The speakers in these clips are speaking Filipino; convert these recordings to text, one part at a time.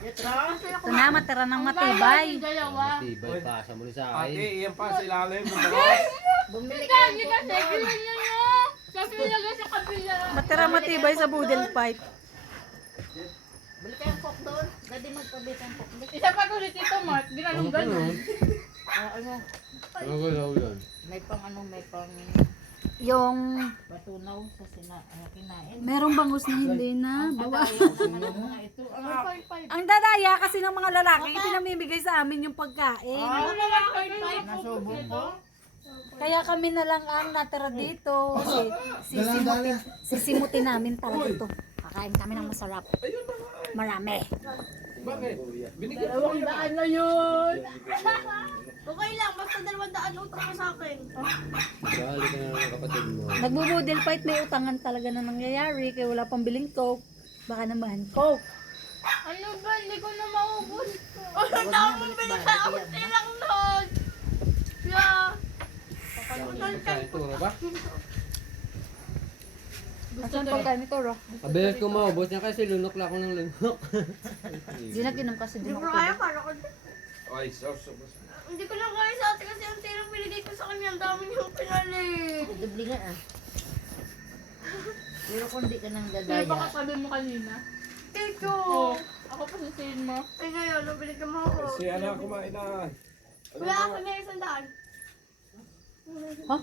Ito na, matira ng matibay. Matibay pa sa muli sa Ate, akin. iyan pa sa ilalim ng balas. Bumili ka ng popcorn. Kasi nilagay sa kabila. Matira matibay sa boodle fight. Bili ka ng popcorn. Pwede magpabili ng popcorn. Isa pa ko si Tito Mark, ginanong ganun. Ano, Ano galaw yun? may pang Yung batunaw sa kinain. merong bangus na hindi na bawa. Mga ito. Ang dadaya kasi ng mga lalaki, ipinamimigay sa amin yung pagkain. Nasubo ko. Kaya kami na lang ang natira dito. Sisimutin namin talaga ito. Kakain kami ng masarap. Marami. Bakit? Binigyan ko Dalawang daan na yun. Okay lang, basta 200 utang mo sa akin. Bali ka na ng kapatid mo. Nagbubudel fight, may utangan talaga na nangyayari. Kaya wala pang biling coke. Baka naman, coke. Ano ba, hindi ko na maubos. Ang dami mong binigay, lang nun. Yeah. Saan turo ba? Asan pagkain ito, Ro? Kabilat ko maubos niya kasi lunok lang ako ng lunok. Di naginom kasi Hindi din ko ako. kaya, para ko. Ay, sauce. Hindi ko lang kaya sa ate kasi ang tirang binigay ko sa kanya. Ang dami niyang pinalit. Dubli nga ah. Pero kung di ka nang Sino ba dadaya. kasabi mo kanina? Tito. Oo. Ako pa sisihin mo. Ay ngayon, nabigyan mo ako. Si anak kumain na. Wala ako na 100. Ha?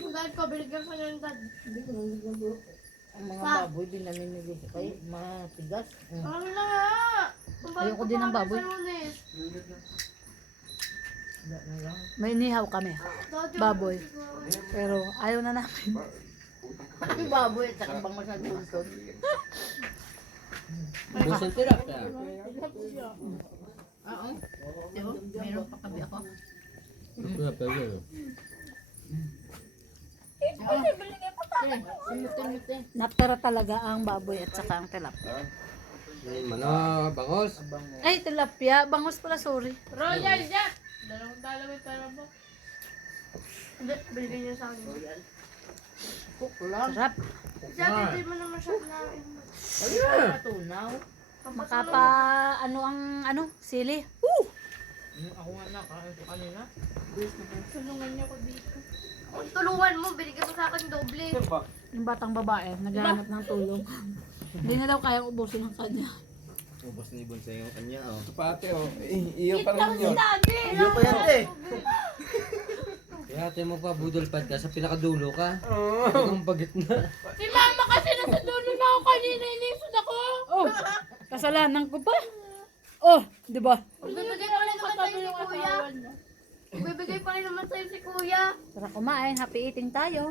Yung dad ko, binigyan ko ng dad. Ang mga baboy din namimigay sa kayo. Matigas. Ano na nga? Ayoko din ng baboy. Wala na lang. May nihaw kami. Baboy. Pero ayaw na namin. Ang baboy at saka bang masaguntod. Bus ang tilapia. Oo. Diba? Meron pa kabi ako. Tilapia yun. Simutin-mutin. Natira talaga ang baboy at saka ang tilapia. Ano, bangos? Ay, tilapia. Bangus pala, sorry. Royal Jack! Dalawang dalawa yung pera mo. Hindi, binigay niya sa akin. Cook lang. Sarap. Sabi, hindi mo naman siya kinain. Ayun. Matunaw. Makapa, ano, sili. Ako nga nakain ko kanina. Tulungan niyo ko dito. Kung tulungan mo, binigay mo sa akin doble. Yung batang babae, naghahanap ng tulong. Hindi na daw kayang ubusin ang kanya. Ubos ni Ibon sa iyo kanya, oh. Pati, oh. Iyan pa rin yun. Iyo pa yan, eh. Kaya ate mo pa, budol pad ka, sa pinakadulo ka. Huwag kang bagit na. Si mama kasi nasa dulo na ako kanina, inisod ako. Oh, kasalanan ko pa. Oh, di ba? Bibigay pa rin naman sa'yo si kuya. Bibigay pa rin naman sa'yo si kuya. Tara kumain, happy eating tayo.